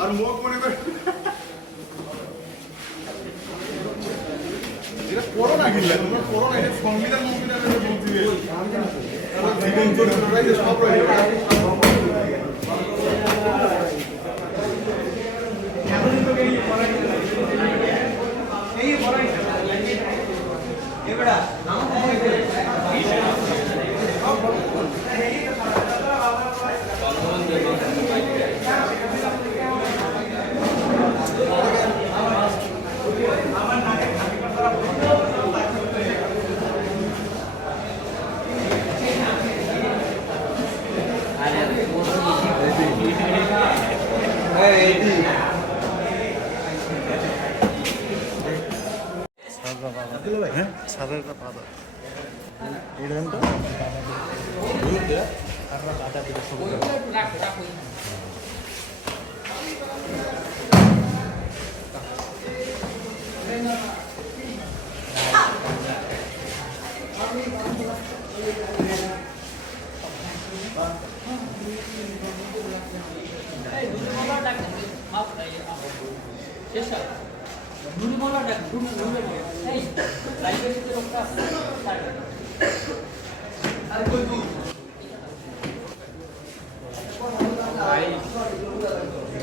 আর মুখ মনে করে এটা করোনা কিনলে তোমরা এটা সংবিধান সংবিধানের বলছি জীবন চরিত্র রয়েছে সব রয়েছে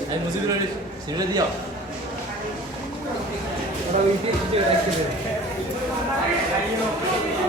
আমি মুজিবুর সিনেমা দিও ডিপার্টমেন্ট হেসার হেসার টাকা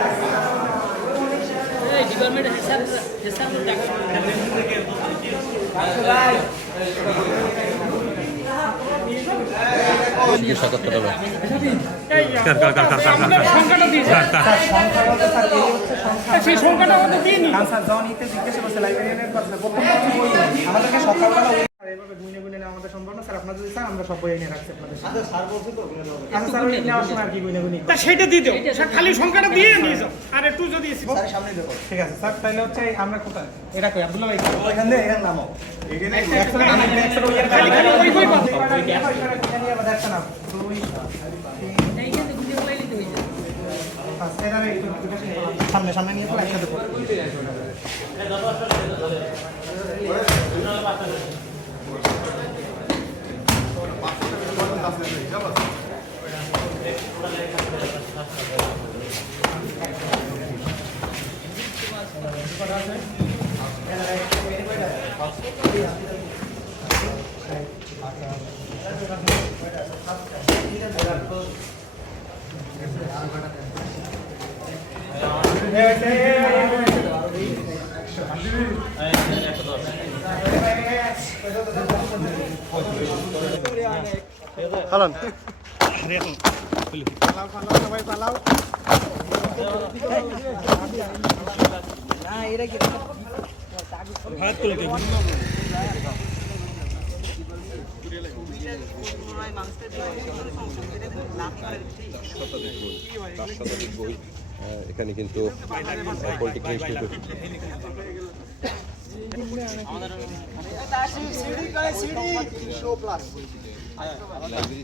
সেই সংখ্যাটা আমাদের জিজ্ঞাসা করছে লাইব্রেরিয়ানের আমাদেরকে সকালবেলা ওই এভাবে গুনে গুনে নেওয়া আমাদের সম্ভব না স্যার আপনার যদি চান আমরা সব বই এনে রাখছি আপনাদের আচ্ছা স্যার বলছে তো আচ্ছা স্যার ওই নেওয়ার সময় আর কি গুনে গুনি তা সেটা দিয়ে দাও। স্যার খালি সংখ্যাটা দিয়ে নিয়ে যাও। আর একটু যদি ঠিক আছে স্যার তাহলে হচ্ছে আমরা কোথায়? এটা কই আব্দুল্লাহ ভাই? ওইখান দিয়ে এখানে নামো। এখানে একসাথে একসাথে খালি খালি ওই বই পাবো। দেখছে না দুই পাঁচ এরা একটু সামনে সামনে নিয়ে একসাথে পড়ো। পালাও পালাও সবাই পালাও শতাধিক বই পাঁচ শতাধিক বই এখানে কিন্তু পলিটেকনিক ইনস্টিটিউট লাইব্রেরি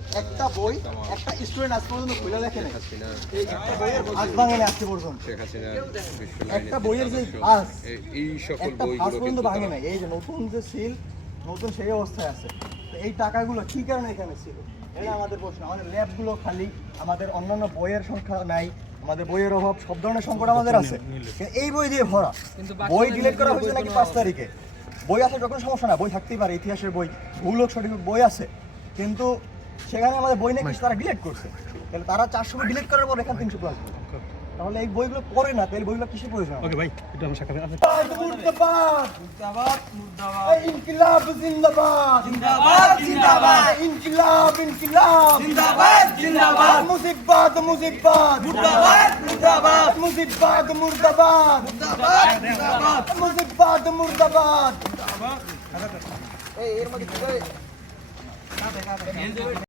একটা বই একটা স্টুডেন্ট আজ পর্যন্ত খুলে দেখে বইয়ের ভাস ভাঙে না আজকে পর্যন্ত। একটা বইয়ের যে ভাস এই সকল একটা ভাস বইগুলো পর্যন্ত ভাঙে নাই। এই যে নতুন যে সিল নতুন সেই অবস্থায় আছে। তো এই টাকাগুলো কি কারণে এখানে ছিল? এটা আমাদের প্রশ্ন। আমাদের ল্যাবগুলো খালি আমাদের অন্যান্য বইয়ের সংখ্যা নাই আমাদের বইয়ের অভাব সব ধরনের সংকট আমাদের আছে। এই বই দিয়ে ভরা। বই ডিলিট করা হয়েছে নাকি পাঁচ তারিখে? বই আছে যখন সমস্যা না বই থাকতেই পারে ইতিহাসের বই ভুল হোক সঠিক বই আছে। কিন্তু সেখানে আমাদের বই নাকি তারা ডিলিট করছে। তাহলে তারা চারশো বই ডিলিট করার পর এখানে তিনশো প্লাস তাহলে এই বইগুলো পড়ে না তাহলে বইগুলো কিসে প্রয়োজন? ওকে ভাই একটু আমার সাক্ষাৎ মুর্দাবাদ মুর্দাবাদ। মুর্দাবাদ ইনকিলাব জিন্দাবাদ। জিন্দাবাদ জিন্দাবাদ। ইনকিলাব ইনকিলাব। জিন্দাবাদ জিন্দাবাদ। মুজিবাদ মুজিবাদ মুর্দাবাদ মুর্দাবাদ। মুজিবাদ মুর্দাবাদ। মুর্দাবাদ মুর্দাবাদ। মুজিবাদ মুর্দাবাদ। এই এর মধ্যে